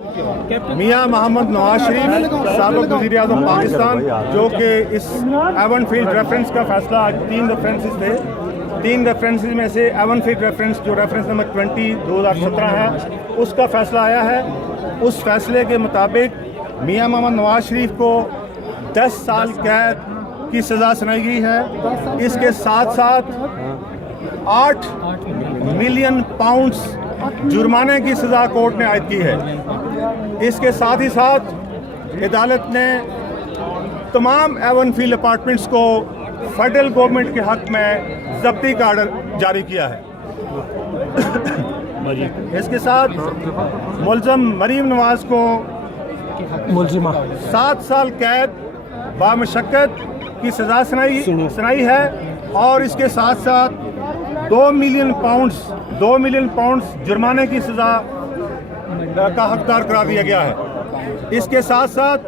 मियां मोहम्मद नवाज शरीफ साबिक़ वज़ीर आज़म पाकिस्तान, जो कि इस एवन फील्ड रेफरेंस का फैसला आज 3 रेफरेंसेस थे। 3 रेफरेंसेस में से एवन फील्ड रेफरेंस जो रेफरेंस नंबर 20/2017 है, उसका फैसला आया है। उस फैसले के मुताबिक मियां मोहम्मद नवाज शरीफ को 10 साल कैद की सज़ा सुनाई गई है। इसके साथ साथ 8 मिलियन पाउंड्स जुर्माने की सज़ा कोर्ट ने आयद की है। इसके साथ ही साथ अदालत ने तमाम एवन फील्ड अपार्टमेंट्स को फेडरल गवर्नमेंट के हक में जब्ती का आर्डर जारी किया है। इसके साथ मुलज़म मरीम नवाज को 7 साल कैद बामशक्कत की सज़ा सुनाई है और इसके साथ साथ 2 मिलियन पाउंड्स जुर्माने की सज़ा का हकदार करार दिया गया है। इसके साथ साथ